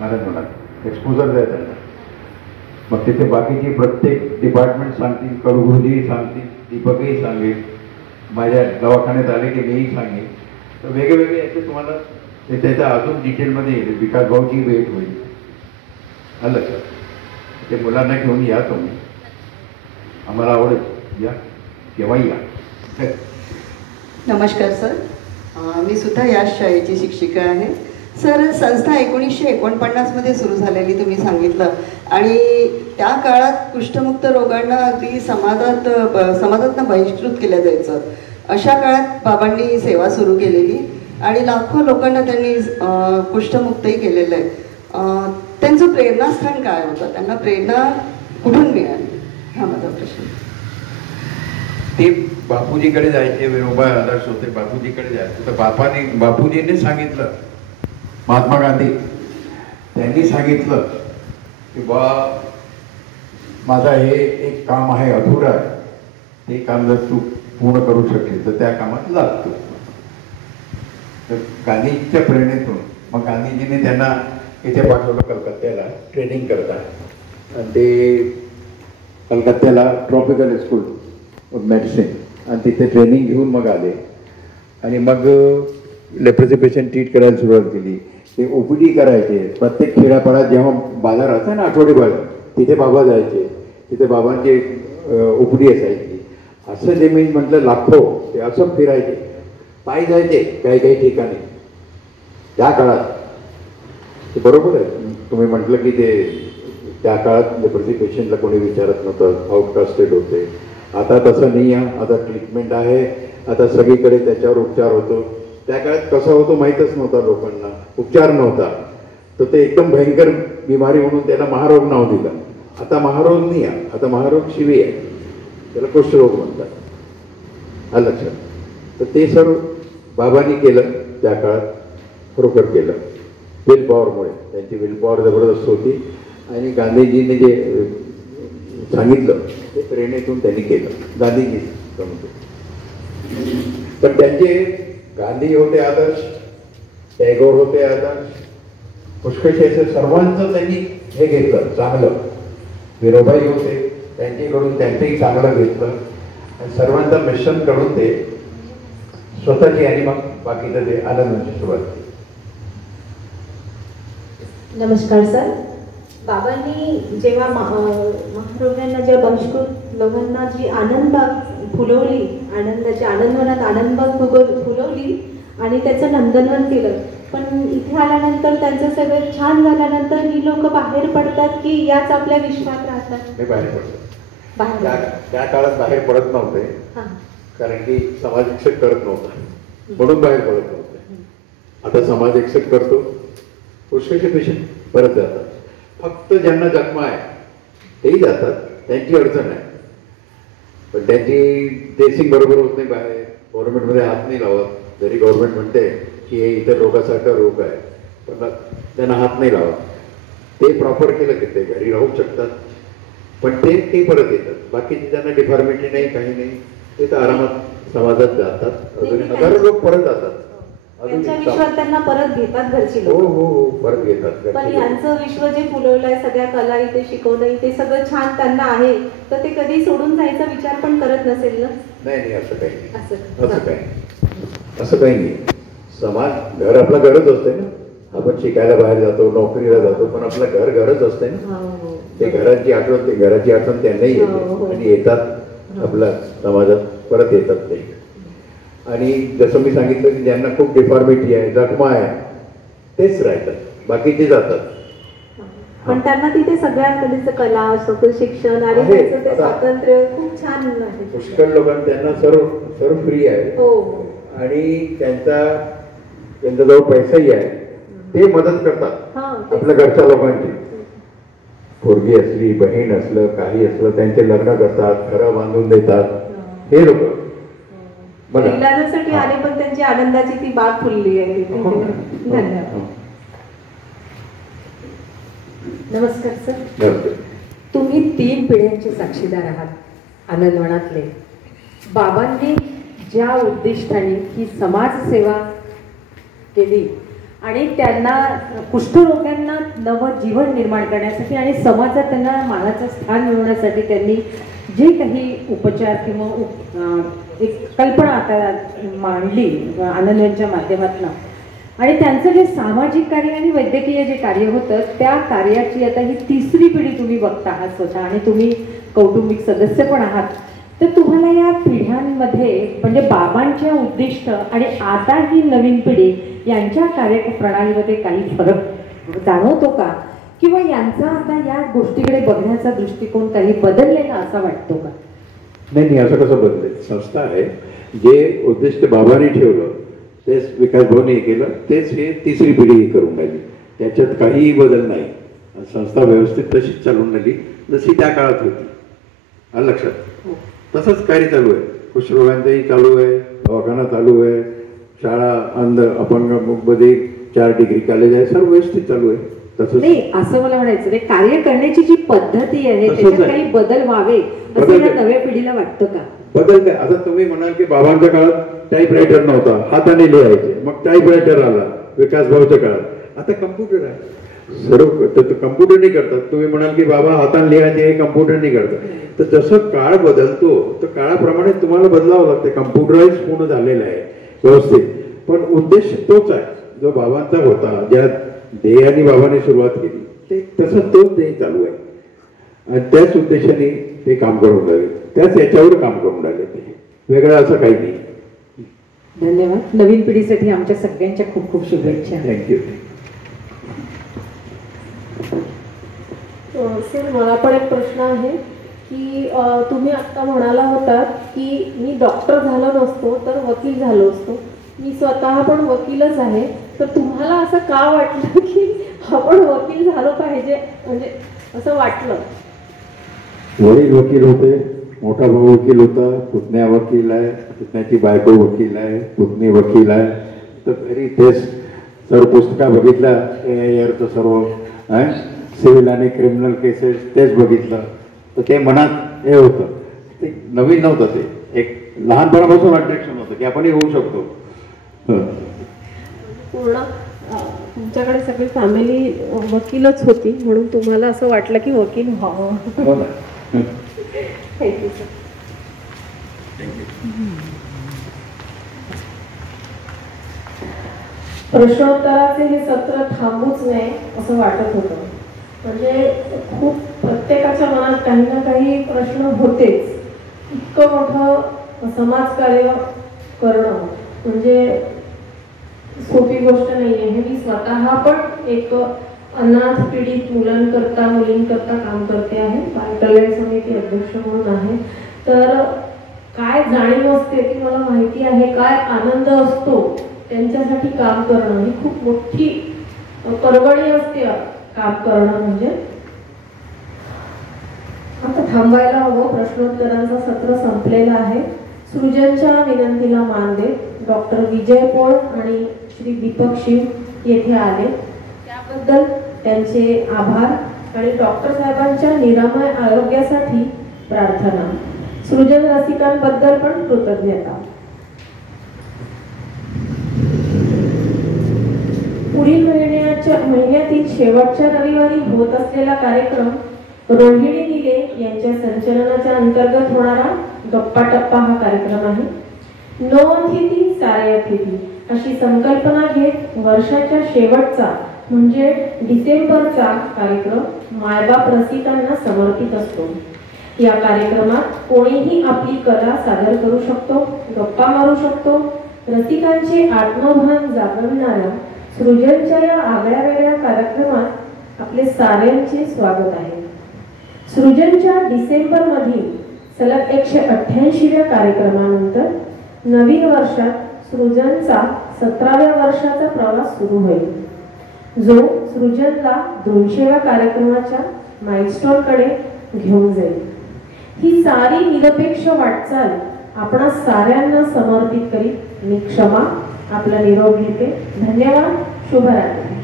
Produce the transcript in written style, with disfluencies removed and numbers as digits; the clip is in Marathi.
आनंदवनात एक्सपोजर द्या त्यांना. मग तिथे बाकीची प्रत्येक डिपार्टमेंट सांगतील, कळगुरुजी सांगतील, दीपकही सांगेल, माझ्या दवाखान्यात आले की मीही सांगेन. तर वेगवेगळे याचे तुम्हाला ते त्याच्या अजून डिटेलमध्ये येईल. विकास भाऊची भेट होईल. आलं का? ते मुलांना घेऊन या तुम्ही, आम्हाला आवडेल, या केव्हाही या. नमस्कार सर, मी सुद्धा याच शाळेची शिक्षिका आहे. सर, संस्था 1949मध्ये सुरू झालेली तुम्ही सांगितलं, आणि त्या काळात कुष्ठमुक्त रोगांना अगदी समाजातनं बहिष्कृत केलं जायचं. अशा काळात बाबांनी सेवा सुरू केलेली आणि लाखो लोकांना त्यांनी कुष्ठमुक्तही केलेलं आहे. त्यांचं प्रेरणास्थान काय होतं? त्यांना प्रेरणा कुठून मिळाली? हा माझा प्रश्न. ते बापूजीकडे जायचे, विनोबा आदर्श होते, बापूजीकडे जायचे. तर बापूजींनी सांगितलं, महात्मा गांधी त्यांनी सांगितलं की बा माझा हे एक काम आहे, अधुरा आहे, ते काम जर तू पूर्ण करू शकेल तर त्या कामात लागतो. तर गांधीजीच्या प्रेरणेतून मग गांधीजींनी त्यांना इथे पाठवलं कलकत्त्याला ट्रेनिंग करता. आणि ते कलकत्त्याला ट्रॉपिकल स्कूल ऑफ मेडिसिन, आणि तिथे ट्रेनिंग घेऊन मग आले. आणि मग लेप्रसी पेशंट ट्रीट करायला सुरुवात केली. ते OPD करायचे. प्रत्येक खेड्यापाड्यात जेव्हा बाजार असतो ना, आठवडी बाजार, तिथे बाबा जायचे. तिथे बाबांची OPD असायची. असं जे मी म्हटलं लाखो ते असं फिरायचे, पायी जायचे काही काही ठिकाणी त्या काळात. ते बरोबर आहे तुम्ही म्हटलं की ते त्या काळात लेप्रसी पेशंटला कोणी विचारत नव्हतं, आउटकास्टेड होते. आता तसं नाही आहे. आता ट्रीटमेंट आहे, आता सगळीकडे त्याच्यावर उपचार होतो. त्या काळात कसं होतं माहीतच नव्हता लोकांना, उपचार नव्हता. तर ते एकदम भयंकर बिमारी म्हणून त्याला महारोग नाव दिलं. आता महारोग नाही आहे, आता महारोग शिवी आहे, त्याला कुष्ठरोग म्हणतात. हा लक्षात. तर ते सर्व बाबांनी केलं त्या काळात, खरोखर केलं. विल पॉवरमुळे, त्यांची विल पॉवर जबरदस्त होती. आणि गांधीजींनी जे सांगितलं ते प्रेरणेतून त्यांनी केलं. गांधीजी समजतो. पण त्यांचे गांधी होते आदर्श, टॅगोर होते आदर्श, पुष्कळसे असे सर्वांचं त्यांनी हे घेतलं चांगलं. विनोबाई होते, त्यांच्याकडून त्यांचंही चांगलं घेतलं. आणि सर्वांचं मिश्रण करून ते स्वतःची आणि मग बाकीचं ते आनंदाची सुरुवात केली. नमस्कार सर. बाबांनी जेव्हा महारोग्यांना ज्या बहिष्कृत लोकांना जी आनंदबाग फुलवली, आनंदाची आनंदवनात आनंदबाग फुलवली आणि त्याचं नंदनवन केलं. पण इथे आल्यानंतर त्यांचं सगळं छान झाल्यानंतर ही लोक बाहेर पडतात की याच आपल्या विश्वात राहतात? ते बाहेर पडतात. त्या काळात बाहेर पडत नव्हते, कारण की समाज एक्सेप्ट करत नव्हता, म्हणून बाहेर पडत नव्हते. आता समाज एक्सेप्ट करतो. पुष्कळचे पेशंट परत जातात. फक्त ज्यांना जखमा आहे तेही जातात, त्यांची अडचण आहे. पण त्यांची टेस्टिंग बरोबर होत नाही. बाहेर गव्हर्नमेंटमध्ये हात नाही लावत. जरी गव्हर्नमेंट म्हणते की हे इतर रोगासारखा रोग आहे, पण त्यांना हात नाही लावत. ते प्रॉपर केलं की ते घरी राहू शकतात. पण ते परत येतात. बाकीचे त्यांना डिफॉर्मिटी नाही, काही नाही, ते तर आरामात समाजात जातात. अजून हजारो लोक परत जातात. त्यांच्या विश्वात त्यांना परत घेतात घरची लोक. हो, परत घेतात. पण यांचं विश्व जे फुलवलंय, सगळ्या कला इथे शिकवलंय, ते सगळं छान त्यांना आहे, तर ते कधी सोडून जायचा विचार पण करत नसेल ना? नाही, असं काही नाही. असं काही नाही. समाज, घर आपलं घरच असते ना. आपण शिकायला बाहेर जातो, नोकरीला जातो, पण आपलं घरच असते ना. ते घराची आठवण त्यांनाही येते आणि येतात आपल्या समाजात परत येतात ते. आणि जसं मी सांगितलं की ज्यांना खूप डिफॉर्मिटी आहे, जखमा आहे, तेच राहतात, बाकीचे जातात. पण त्यांना तिथे सगळ्या कला, शिक्षण आणि ते स्वातंत्र्य खूप छान आहे. पुष्कळ लोकांना त्यांना सर्व फ्री आहे. आणि त्यांच्याजवळ पैसाही आहे. ते मदत करतात आपल्या घरच्या लोकांची. पोरगी असली, बहीण असलं, काही असलं, त्यांचे लग्न करतात, घरं बांधून देतात. हे लोक इलाजासाठी आले, पण त्यांची आनंदाची ती बाग फुलली आहे. धन्यवाद. नमस्कार सर. तुम्ही 3 पिढ्यांचे साक्षीदार आहात आनंदवनातले. बाबांनी ज्या उद्दिष्टाने ही समाजसेवा केली आणि त्यांना कुष्ठरोग्यांना नवं जीवन निर्माण करण्यासाठी आणि समाजात त्यांना मानाचं स्थान मिळवण्यासाठी त्यांनी जे काही उपचार किंवा एक कल्पना आता मांडली आनंद माध्यमातून आणि त्यांचं जे सामाजिक कार्य आणि वैद्यकीय जे कार्य होतं त्या कार्याची आता ही तिसरी पिढी तुम्ही बघता आहात स्वतः आणि तुम्ही कौटुंबिक सदस्य पण आहात. तर तुम्हाला या पिढ्यांमध्ये म्हणजे बाबांच्या उद्दिष्ट आणि आता ही नवीन पिढी यांच्या कार्यप्रणालीमध्ये काही फरक जाणवतो का किंवा यांचा आता या गोष्टीकडे बघण्याचा दृष्टिकोन काही बदललेला असा वाटतो का? नाही, असं कसं बदलेल. संस्था आहे, जे उद्दिष्ट बाबांनी ठेवलं तेच विकास भाऊने केलं, तेच हे तिसरी पिढी करून राहिली. त्याच्यात काहीही बदल नाही. संस्था व्यवस्थित तशीच चालून राहिली जशी त्या काळात होती. आलं लक्षात? तसंच कार्य चालू आहे. कुष्ठरोगांचंही चालू आहे, दवाखाना चालू आहे, शाळा अंध अपंग मध्ये 4 डिग्री कॉलेज आहे, सर्व व्यवस्थित चालू आहे. तसंच नाही, असं मला म्हणायचं ते कार्य करण्याची जी पद्धती आहे त्याच्यात काही बदल व्हावे असं या नव्या पिढीला वाटतं का? बदल काय? आता तुम्ही म्हणाल की बाबांच्या काळात टाईपरायटर नव्हता, हाताने लिहायचे, मग टाईपरायटर आला विकास भाऊच्या काळात. आता कम्प्युटर आहे, सर्व कम्प्युटरनी करतात. तुम्ही म्हणाल की बाबा हाताने लिहायचे, हे कम्प्युटरनी करतात. तर जसं काळ बदलतो तर काळाप्रमाणे तुम्हाला बदलावं लागते. कम्प्युटराईज पूर्ण झालेलं आहे व्यवस्थित, पण उद्देश तोच आहे जो बाबांचा होता. ज्या ध्येयाने बाबांनी सुरुवात केली ते तसं तोच ध्येय चालू आहे आणि त्याच उद्देशाने ते काम करून राहिले, त्याच याच्यावर काम करून राहिले. ते वेगळं असं काही नाही. धन्यवाद. नवीन पिढीसाठी आमच्या सगळ्यांच्या खूप खूप शुभेच्छा. थँक्यू. सर, मला पण एक प्रश्न आहे की तुम्ही आत्ता म्हणाला होतात की मी डॉक्टर झालो नसतो तर वकील झालो असतो. मी स्वतः पण वकीलच आहे. तर तुम्हाला असं का वाटलं की आपण वकील झालो पाहिजे, म्हणजे असं वाटलं? वडील वकील होते, मोठा भाऊ वकील होता, पुतण्या वकील आहे, पुतण्याची बायको वकील आहे, पुतणी वकील आहे. तर तरी तेच सर्व पुस्तका बघितल्या, AIR सर्व सिव्हिल आणि क्रिमिनल केसेस तेच बघितलं. तर ते मनात हे होतं, ते नवीन नव्हतं. ते एक लहानपणापासून अट्रॅक्शन होतं की आपणही होऊ शकतो. पूर्ण तुमच्याकडे सगळी फॅमिली वकीलच होती म्हणून तुम्हाला असं वाटलं की वकील व्हावं. Thank you sir. प्रश्नोत्तराचे हे सत्र थांबूच नये असं वाटत होतं. म्हणजे खूप प्रत्येकाच्या मनात काही ना काही प्रश्न होतेच. इतकं मोठं समाजकार्य करणं म्हणजे सोपी गोष्ट नाही आहे. मी स्वतः पण एक अनाथ पीडित मुलींकरता काम करते आहे, बालकल्याण समिती अध्यक्ष म्हणून आहे. तर काय जाणीव असते ती मला माहिती आहे. काय आनंद असतो त्यांच्यासाठी काम करणं, ही खूप मोठी परवडी असते काम करणं. म्हणजे आता थांबायला हवं. प्रश्नोत्तरांचं सत्र संपलेलं आहे. सृजनच्या विनंतीला मान देत डॉक्टर विजय पोळ आणि श्री दीपक शिव येथे आले, त्याबद्दल त्यांचे आभार आणि डॉक्टर साहेबांच्या निरामय आरोग्यासाठी प्रार्थना. सृजन रसिकांबद्दल पण कृतज्ञता. पुढील महिन्यातील शेवटच्या रविवारी होत असलेला कार्यक्रम रोहिणी दिले यांच्या संचलनाच्या अंतर्गत होणारा गप्पा टप्पा हा कार्यक्रम आहे. नो अतिथी सारे अतिथी अशी संकल्पना घेत वर्षाच्या शेवटचा म्हणजे डिसेंबरचा कार्यक्रम मायबाप रसिकांना समर्पित असतो. या कार्यक्रमात कोणीही आपली कला सादर करू शकतो, गप्पा मारू शकतो. रसिकांचे आत्मभान जागविणाऱ्या सृजनच्या या आगळ्या वेगळ्या कार्यक्रमात आपले साऱ्यांचे स्वागत आहे. सृजनच्या डिसेंबरमधील सलग 188व्या कार्यक्रमानंतर नवीन वर्षात सृजनचा 17व्या वर्षाचा प्रवास सुरू होईल, जो सृजनला 200व्या कार्यक्रमाच्या माइलस्टोनकडे घेऊन जाईल. ही सारी निरपेक्ष वाटचाल आपणा साऱ्यांना समर्पित करीत मी क्षमा आपला निरोप घेते. धन्यवाद. शुभरात्री.